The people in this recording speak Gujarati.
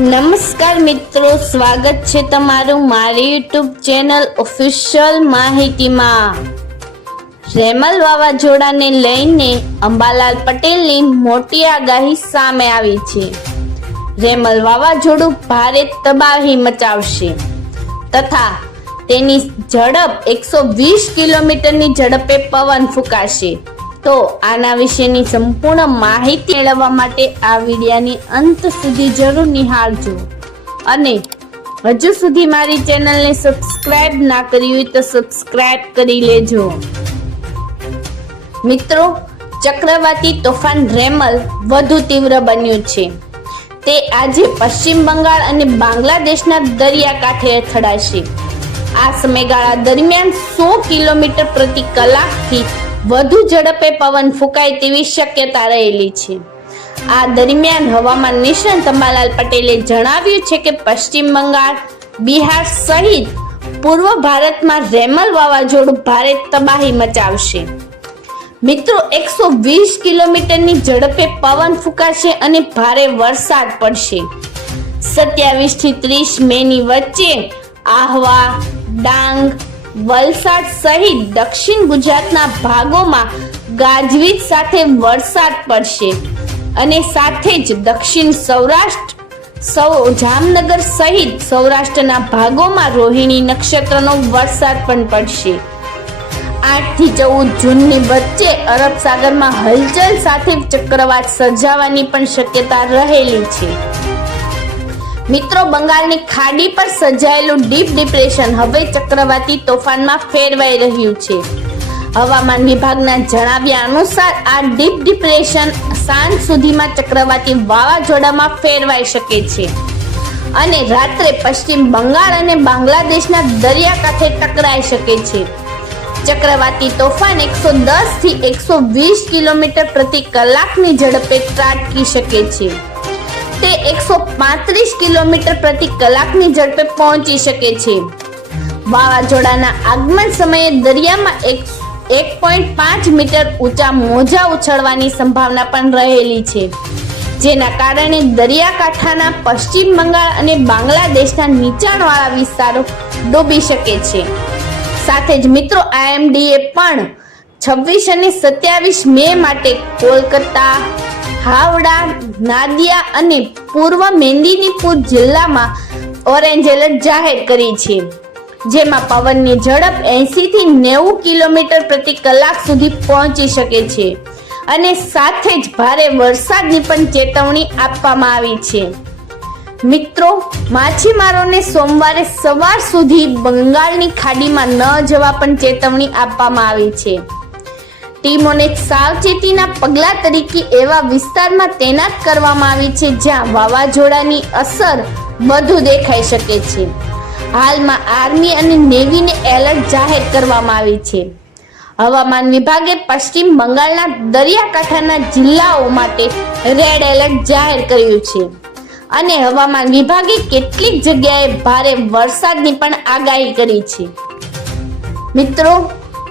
નમસ્કાર મિત્રો, સ્વાગત છે તમારું મારી યુટ્યુબ ચેનલ ઓફિશિયલ માહિતીમાં. રેમલ વાવાઝોડાને લઈને અંબાલાલ પટેલની મોટી આગાહી સામે આવી છે. રેમલ વાવાઝોડું ભારે તબાહી મચાવશે તથા તેની ઝડપ એકસો વીસ કિલોમીટરની ઝડપે પવન ફૂંકાશે. તો આના વિશેની સંપૂર્ણ માહિતી મેળવવા માટે આ વિડિયાની અંત સુધી જરૂર નિહાળજો. અને હજુ સુધી મારી ચેનલને સબસ્ક્રાઇબ ના કરી હોય તો સબસ્ક્રાઇબ કરી લેજો. મિત્રો, ચક્રવાતી તોફાન રેમલ વધુ તીવ્ર બન્યું છે. તે આજે પશ્ચિમ બંગાળ અને બાંગ્લાદેશના દરિયાકાંઠે અથડાશે. આ સમયગાળા દરમિયાન સો કિલોમીટર પ્રતિ કલાકથી વધુ ઝડપે પવન ફૂંકાય તેવી શક્યતા રહેલી છે. આ દરમિયાન હવામાન નિષ્ણાંત અંબાલાલ પટેલે જણાવ્યું છે કે પશ્ચિમ બંગાળ, બિહાર સહિત પૂર્વ ભારતમાં રેમલ વાવાઝોડું ભારે તબાહી મચાવશે. મિત્રો, એકસો વીસ કિલોમીટરની ઝડપે પવન ફૂંકાશે અને ભારે વરસાદ પડશે. સત્યાવીસથી ત્રીસ મે ની વચ્ચે આહવા, ડાંગ વલસાડ સહિત દક્ષિણ ગુજરાતના ભાગોમાં ગાજવીજ સાથે વરસાદ પડશે. અને સાથે જ દક્ષિણ સૌરાષ્ટ્ર, સૌ જામનગર સહિત સૌરાષ્ટ્રના ભાગોમાં રોહિણી નક્ષત્રનો વરસાદ પણ પડશે. આઠથી ચૌદ જૂનની વચ્ચે અરબ સાગરમાં હલચલ સાથે ચક્રવાત સર્જાવાની પણ શક્યતા રહેલી છે. મિત્રો, બંગાળની ખાડી પર સર્જાયેલું ડીપ ડિપ્રેશન હવે ચક્રવાતી તોફાનમાં ફેરવાઈ રહ્યું છે. હવામાન વિભાગના જણાવ્યા અનુસાર આ ડીપ ડિપ્રેશન સાંજ સુધીમાં ચક્રવાતી વાવાઝોડામાં ફેરવાઈ શકે છે. અને રાત્રે પશ્ચિમ બંગાળ અને બાંગ્લાદેશના દરિયાકાંઠે ટકરાઈ શકે છે. ચક્રવાતી તોફાન એકસો દસથી એકસો વીસ કિલોમીટર પ્રતિ કલાકની ઝડપે ત્રાટકી શકે છે. તે એકસો પાંત્રીસ કિલોમીટર પ્રતિ કલાકની ઝડપે પહોંચી શકે છે. વાવાઝોડાના આગમન સમયે દરિયામાં એક એક પોઈન્ટ પાંચ મીટર ઊંચા મોજા ઉછળવાની સંભાવના પણ રહેલી છે. જેના કારણે દરિયાકાંઠાના પશ્ચિમ બંગાળ અને બાંગ્લાદેશના નીચાણવાળા વિસ્તારો ડૂબી શકે છે. સાથે જ મિત્રો, આઈએમડીએ પણ છવ્વીસ અને સત્યાવીસ મે માટે કોલકાતા હાવડા, નાદિયા અને પૂર્વ મેદિનીપુર જિલ્લામાં ઓરેન્જ એલર્ટ જાહેર કરી છે. જેમાં પવનની ઝડપ 80 થી નેવું કિલોમીટર પ્રતિ કલાક સુધી પહોંચી શકે છે. અને સાથે જ ભારે વરસાદની પણ ચેતવણી આપવામાં આવી છે. મિત્રો, માછીમારોને સોમવારે સવાર સુધી બંગાળની ખાડીમાં ન જવા પણ ચેતવણી આપવામાં આવી છે. ટીમોને સાવચેતીના પગલા તરીકે એવા વિસ્તારમાં તૈનાત કરવામાં આવી છે જ્યાં વાવાઝોડાની અસર વધુ દેખાઈ શકે છે. હાલમાં આર્મી અને નેવીને એલર્ટ જાહેર કરવામાં આવી છે. હવામાન વિભાગે પશ્ચિમ બંગાળના દરિયાકાંઠાના જિલ્લાઓ માટે રેડ એલર્ટ જાહેર કર્યું છે. અને હવામાન વિભાગે કેટલીક જગ્યાએ ભારે વરસાદની પણ આગાહી કરી છે. મિત્રો